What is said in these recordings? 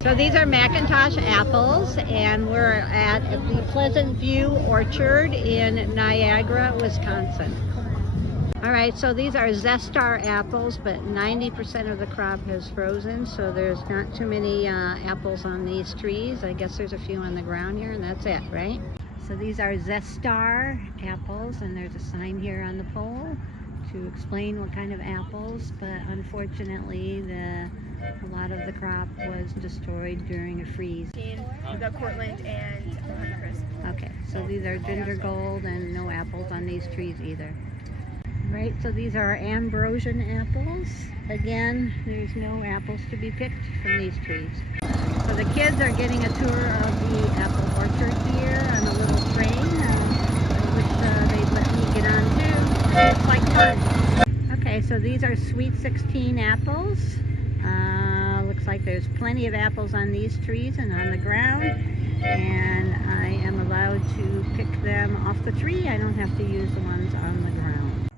So these are McIntosh apples, and we're at the Pleasant View Orchard in Niagara, Wisconsin. All right, so these are Zestar apples, but 90% of the crop has frozen, so there's not too many apples on these trees. I guess there's a few on the ground here, and that's it, right? So these are Zestar apples, and there's a sign here on the pole to explain what kind of apples, but unfortunately a lot of the crop was destroyed during a freeze. The Cortland and Honeycrisp. Okay, so these are ginger gold and no apples on these trees either. Right, so these are Ambrosian apples. Again, there's no apples to be picked from these trees. So the kids are getting a tour of the apple orchard here on a little train, which they'd let me get on too. It's like fun. Okay, so these are Sweet 16 apples. Looks like there's plenty of apples on these trees and on the ground, and I am allowed to pick them off the tree. I don't have to use the ones on the ground.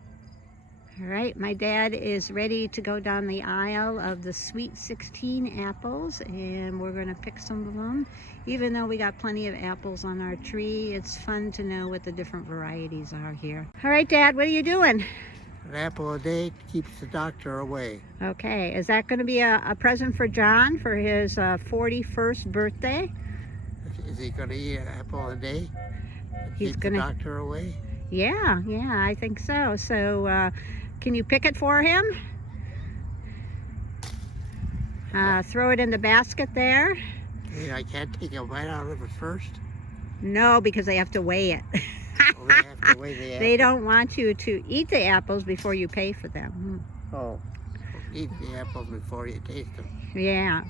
All right, my dad is ready to go down the aisle of the Sweet 16 apples, and we're going to pick some of them. Even though we got plenty of apples on our tree, it's fun to know what the different varieties are here. All right, Dad, what are you doing? An apple a day keeps the doctor away. Okay, is that going to be a present for John for his 41st birthday? Is he going to eat an apple a day to He's keep gonna... the doctor away? Yeah, I think so. So can you pick it for him? Throw it in the basket there. I can't take a bite out of it first? No, because they have to weigh it. Oh, they have to weigh the apple. They don't want you to eat the apples before you pay for them. Oh, eat the apples before you taste them. Yeah.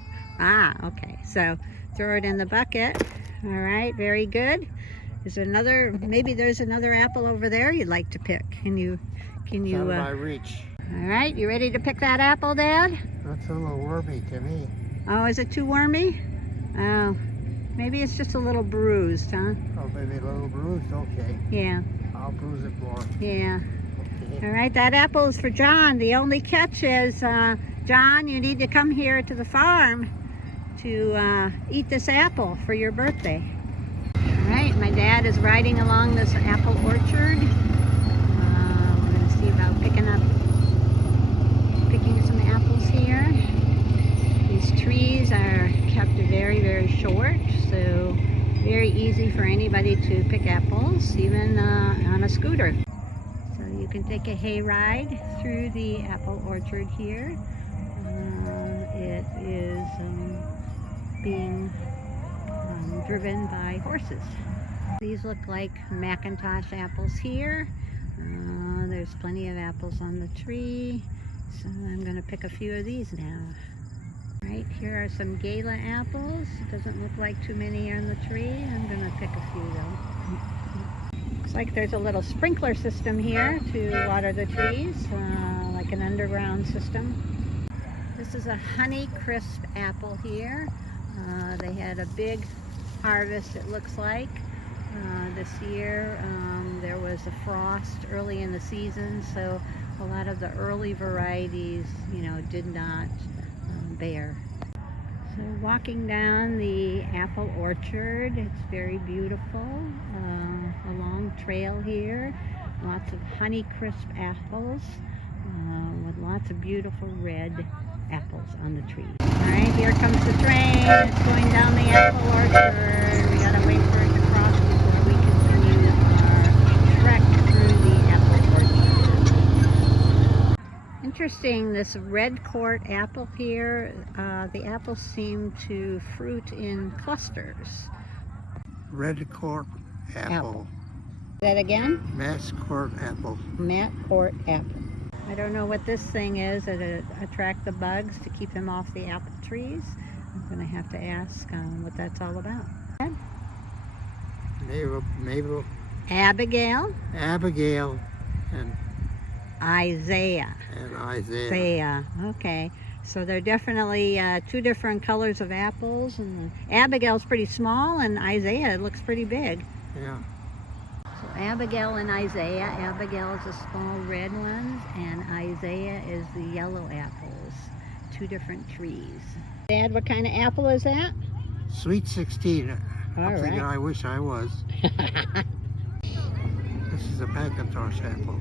Okay. So throw it in the bucket. All right, very good. Is there another, maybe there's another apple over there you'd like to pick. Can you It's out of my reach. All right, you ready to pick that apple, Dad? That's a little wormy to me. Oh, is it too wormy? Oh, maybe it's just a little bruised, huh? Oh, maybe a little bruised? Okay. Yeah. I'll bruise it more. Yeah. Okay. All right, that apple is for John. The only catch is, John, you need to come here to the farm to eat this apple for your birthday. All right, my dad is riding along this apple orchard. We're going to see about picking some apples here. These trees are kept very, very short, so very easy for anybody to pick apples, even on a scooter. So you can take a hay ride through the apple orchard here. It is being driven by horses. These look like McIntosh apples here. There's plenty of apples on the tree, so I'm going to pick a few of these now. Right, here are some Gala apples. It doesn't look like too many on the tree. I'm going to pick a few though. Looks like there's a little sprinkler system here to water the trees, like an underground system. This is a Honeycrisp apple here. They had a big harvest, it looks like. This year there was a frost early in the season, so a lot of the early varieties, did not bear. So walking down the apple orchard, it's very beautiful. A long trail here, lots of Honeycrisp apples with lots of beautiful red apples on the tree. All right, here comes the train. It's going down the apple orchard. We gotta wait for it to cross before we continue our trek through the apple orchard. Interesting, this red court apple here, the apples seem to fruit in clusters. Red court apple. That again? Mass court apple. Mat court apple. I don't know what this thing is. It attract the bugs to keep them off the apple trees. I'm going to have to ask what that's all about. Mabel, Abigail, Abigail, and Isaiah. Isaiah. Isaiah. Okay. So they're definitely two different colors of apples. And Abigail's pretty small, and Isaiah looks pretty big. Yeah. So Abigail and Isaiah. Abigail is the small red ones, and Isaiah is the yellow apples. Two different trees. Dad, what kind of apple is that? Sweet 16. All I'm thinking, right. I wish I was. This is a Macintosh apple.